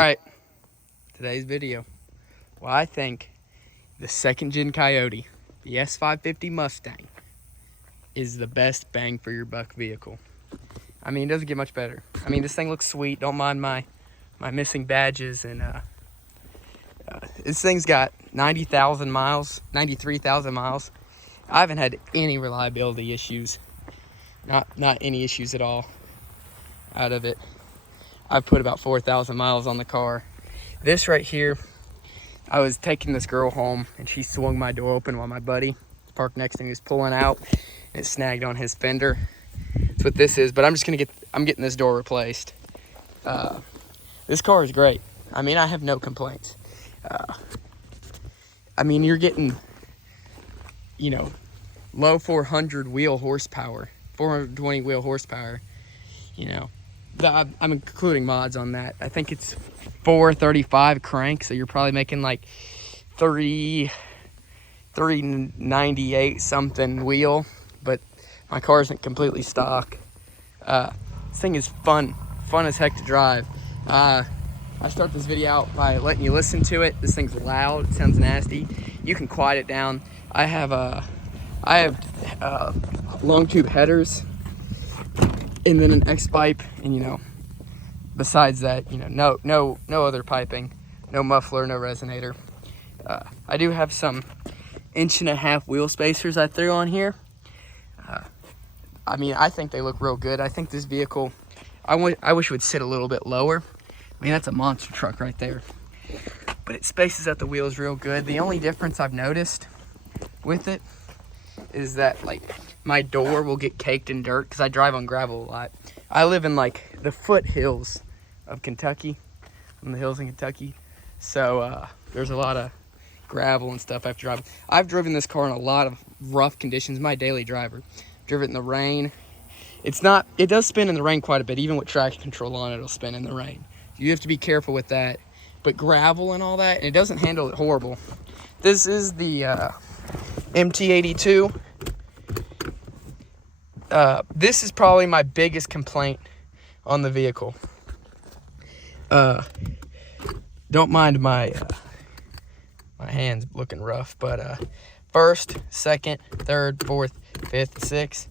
Alright, today's video. Well, I think the second gen Coyote, the S550 Mustang, is the best bang for your buck vehicle. I mean, it doesn't get much better. I mean, this thing looks sweet. Don't mind my missing badges. And this thing's got 90,000 miles, 93,000 miles. I haven't had any reliability issues. Not any issues at all out of it. I've put about 4,000 miles on the car. This right here, I was taking this girl home and she swung my door open while my buddy parked next to me was pulling out and it snagged on his fender. That's what this is, but I'm getting this door replaced. This car is great. I mean, I have no complaints. I mean, you're getting, you know, low 400 wheel horsepower, 420 wheel horsepower, you know. I'm including mods on that. I think it's 435 crank, so you're probably making like 398 something wheel, but my car isn't completely stock. This thing is fun as heck to drive. I start this video out by letting you listen to it. This thing's loud, it sounds nasty. You can quiet it down. I have long tube headers, and then an X pipe, and you know, besides that, you know, no other piping, no muffler, no resonator. I do have some 1.5-inch wheel spacers I threw on here. I mean, I think they look real good. I think this vehicle, I wish it would sit a little bit lower. I mean, that's a monster truck right there, but it spaces out the wheels real good. The only difference I've noticed with it is that, like, my door will get caked in dirt because I drive on gravel a lot. I live in like the foothills of Kentucky, in the hills in Kentucky, so there's a lot of gravel and stuff I have to drive. I've driven this car in a lot of rough conditions. My daily driver. Driven it in the rain. It does spin in the rain quite a bit. Even with traction control on, it'll spin in the rain. You have to be careful with that. But gravel and all that, and it doesn't handle it horrible. This is the MT82. This is probably my biggest complaint on the vehicle. Don't mind my hands looking rough, but first, second, third, fourth, fifth, sixth.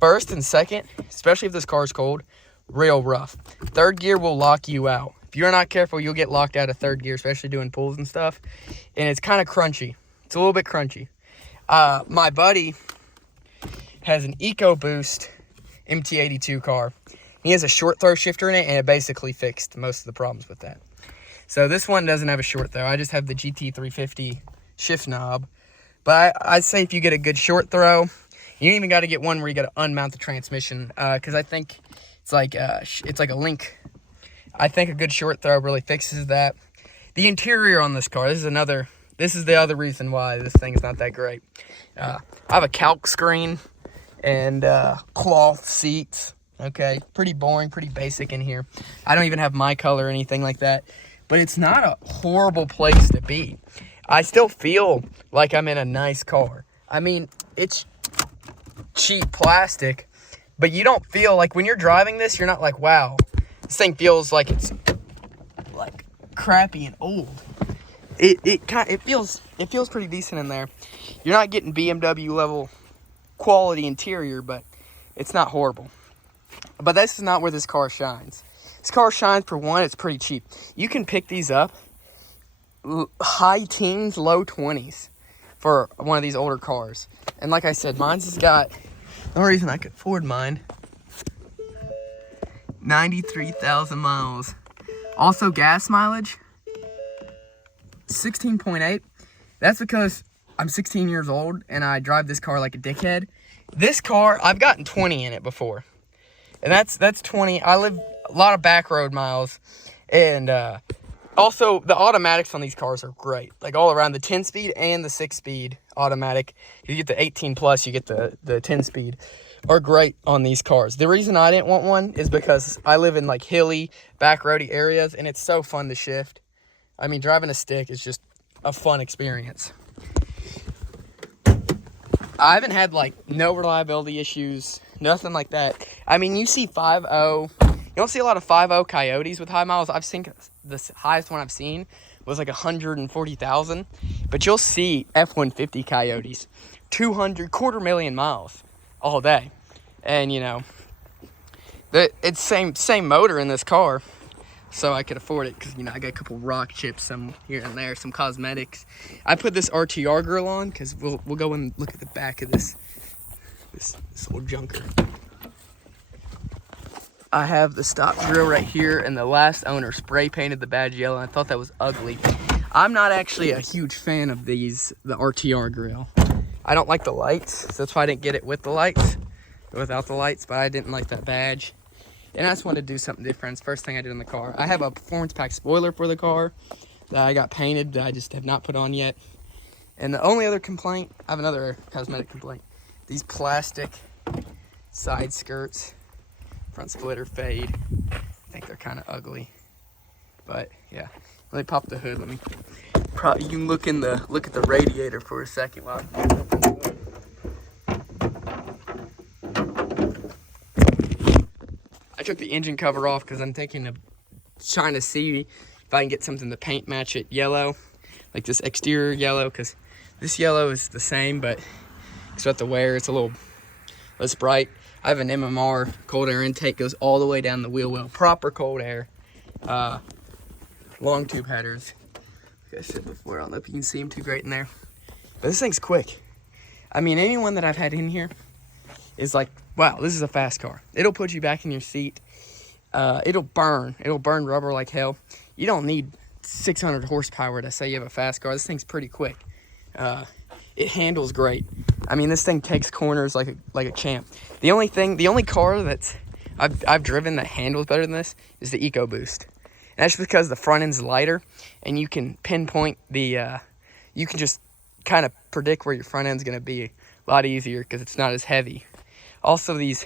First and second, especially if this car is cold, real rough. Third gear will lock you out. If you're not careful, you'll get locked out of third gear, especially doing pulls and stuff. And it's kind of crunchy. It's a little bit crunchy. My buddy has an EcoBoost MT82 car. He has a short throw shifter in it, and it basically fixed most of the problems with that. So this one doesn't have a short throw. I just have the GT350 shift knob. But I'd say if you get a good short throw, you even got to get one where you got to unmount the transmission, because I think it's like a link. I think a good short throw really fixes that. The interior on this car, this is the other reason why this thing is not that great. I have a calc screen and cloth seats. Okay, pretty boring, pretty basic in here. I don't even have my color or anything like that, but it's not a horrible place to be. I still feel like I'm in a nice car. I mean, it's cheap plastic, but you don't feel like when you're driving this, you're not like, wow, this thing feels like it's like crappy and old. It feels pretty decent in there. You're not getting BMW level quality interior, but it's not horrible. But this is not where this car shines. This car shines, for one, it's pretty cheap. You can pick these up high teens, low 20s for one of these older cars. And like I said, mine's has got, the only reason I could afford mine, 93,000 miles. Also gas mileage, 16.8. That's because I'm 16 years old and I drive this car like a dickhead. This car, I've gotten 20 in it before. And that's 20. I live a lot of back road miles. And also, the automatics on these cars are great. Like all around, the 10-speed and the 6-speed automatic. You get the 18 plus, you get the 10-speed, are great on these cars. The reason I didn't want one is because I live in like hilly, back roady areas, and it's so fun to shift. I mean, driving a stick is just a fun experience. I haven't had like no reliability issues, nothing like that. I mean, you see 5.0, you don't see a lot of 5.0 Coyotes with high miles. I've seen the highest one I've seen was like 140,000. But you'll see F-150 Coyotes, 250,000 miles all day. And you know, it's same motor in this car, so I could afford it because, you know, I got a couple rock chips, some here and there, some cosmetics. I put this RTR grill on because we'll go and look at the back of this little junker. I have the stock grill right here, and the last owner spray painted the badge yellow, and I thought that was ugly. I'm not actually a huge fan of the RTR grill. I don't like the lights, so that's why I didn't get it with the lights, without the lights, but I didn't like that badge. And I just wanted to do something different. It's the first thing I did in the car. I have a performance pack spoiler for the car that I got painted that I just have not put on yet. And the only other complaint, I have another cosmetic complaint. These plastic side skirts, front splitter fade. I think they're kind of ugly, but yeah. Let me pop the hood. You can look at the radiator for a second while I open the hood. I took the engine cover off because I'm thinking of trying to see if I can get something to paint match it yellow, like this exterior yellow, because this yellow is the same, but it's what the wear. It's a little less bright. I have an MMR cold air intake, goes all the way down the wheel well, proper cold air. Long tube headers. Like I said before, I don't know if you can see them too great in there, but this thing's quick. I mean, anyone that I've had in here is like, wow, this is a fast car. It'll put you back in your seat. It'll burn rubber like hell. You don't need 600 horsepower to say you have a fast car. This thing's pretty quick. It handles great. I mean, this thing takes corners like a champ. The only car that's I've driven that handles better than this is the EcoBoost. And that's because the front end's lighter, and you can pinpoint you can just kind of predict where your front end's gonna be a lot easier because it's not as heavy. Also, these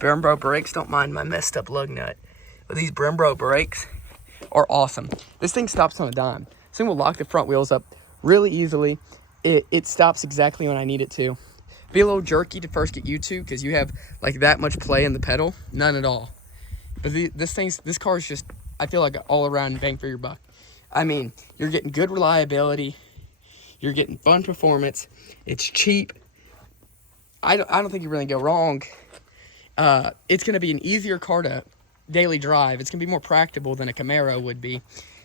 Brembo brakes, don't mind my messed up lug nut, but these Brembo brakes are awesome. This thing stops on a dime. This thing will lock the front wheels up really easily. It stops exactly when I need it to. Be a little jerky to first get used to because you have like that much play in the pedal. None at all. But this car is just, I feel like an all-around bang for your buck. I mean, you're getting good reliability. You're getting fun performance. It's cheap. I don't think you really go wrong. It's going to be an easier car to daily drive. It's going to be more practical than a Camaro would be.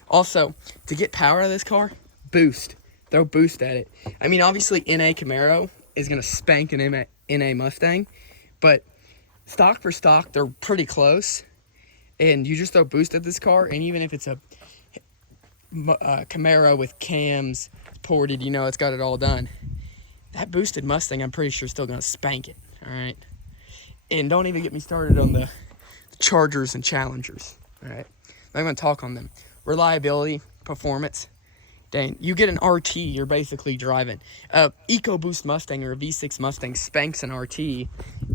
Also, to get power out of this car, boost. Throw boost at it. I mean, obviously, NA Camaro is going to spank an NA Mustang, but stock for stock, they're pretty close. And you just throw boost at this car, and even if it's a Camaro with cams ported, you know, it's got it all done. That boosted Mustang, I'm pretty sure, is still going to spank it, all right? And don't even get me started on the Chargers and Challengers, all right? I'm going to talk on them. Reliability, performance. Dang, you get an RT, you're basically driving. EcoBoost Mustang or a V6 Mustang spanks an RT,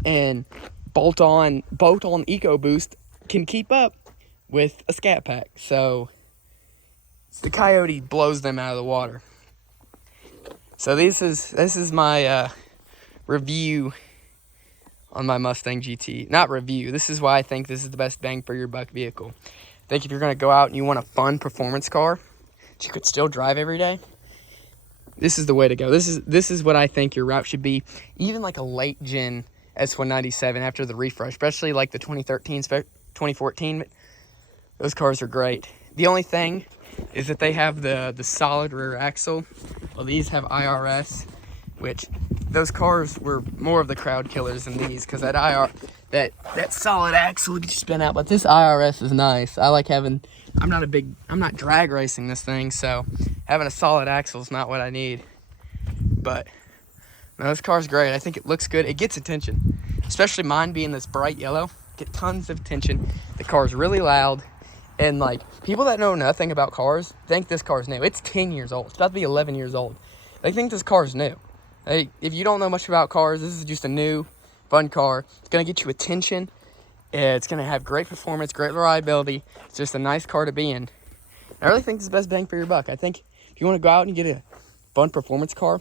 and bolt-on EcoBoost can keep up with a Scat Pack. So the Coyote blows them out of the water. So this is my review on my Mustang GT. Not review. This is why I think this is the best bang for your buck vehicle. I think if you're going to go out and you want a fun performance car that you could still drive every day, this is the way to go. This is what I think your route should be. Even like a late gen S197 after the refresh, especially like the 2013, 2014. Those cars are great. The only thing is that they have the solid rear axle. Well, these have IRS, which those cars were more of the crowd killers than these because that solid axle gets you spin out. But this IRS is nice. I like having. I'm not drag racing this thing, so having a solid axle is not what I need. But no, this car's great. I think it looks good. It gets attention, especially mine being this bright yellow. Get tons of attention. The car's really loud. And like people that know nothing about cars think this car's new. It's 10 years old. It's about to be 11 years old. They think this car's new. Hey, if you don't know much about cars, this is just a new, fun car. It's gonna get you attention. It's gonna have great performance, great reliability. It's just a nice car to be in. I really think this is the best bang for your buck. I think if you want to go out and get a fun performance car,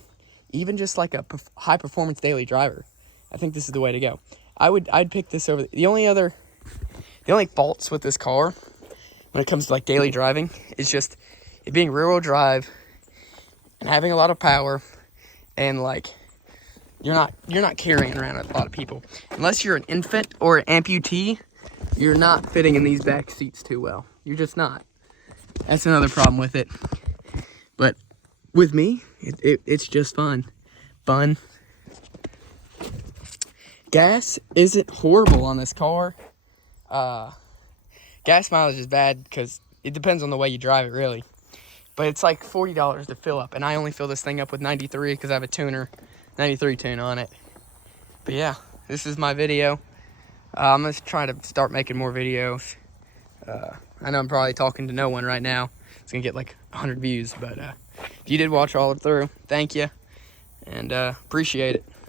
even just like a high performance daily driver, I think this is the way to go. I'd pick this over. The only faults with this car when it comes to like daily driving. It's just it being rear-wheel drive and having a lot of power, and like you're not carrying around a lot of people. Unless you're an infant or an amputee, you're not fitting in these back seats too well. You're just not. That's another problem with it. But with me, it's just fun. Gas isn't horrible on this car. Gas mileage is bad because it depends on the way you drive it, really. But it's like $40 to fill up, and I only fill this thing up with 93 because I have a tuner, 93 tune on it. But yeah, this is my video. I'm going to try to start making more videos. I know I'm probably talking to no one right now. It's going to get like 100 views, but if you did watch all through, thank you, and appreciate it.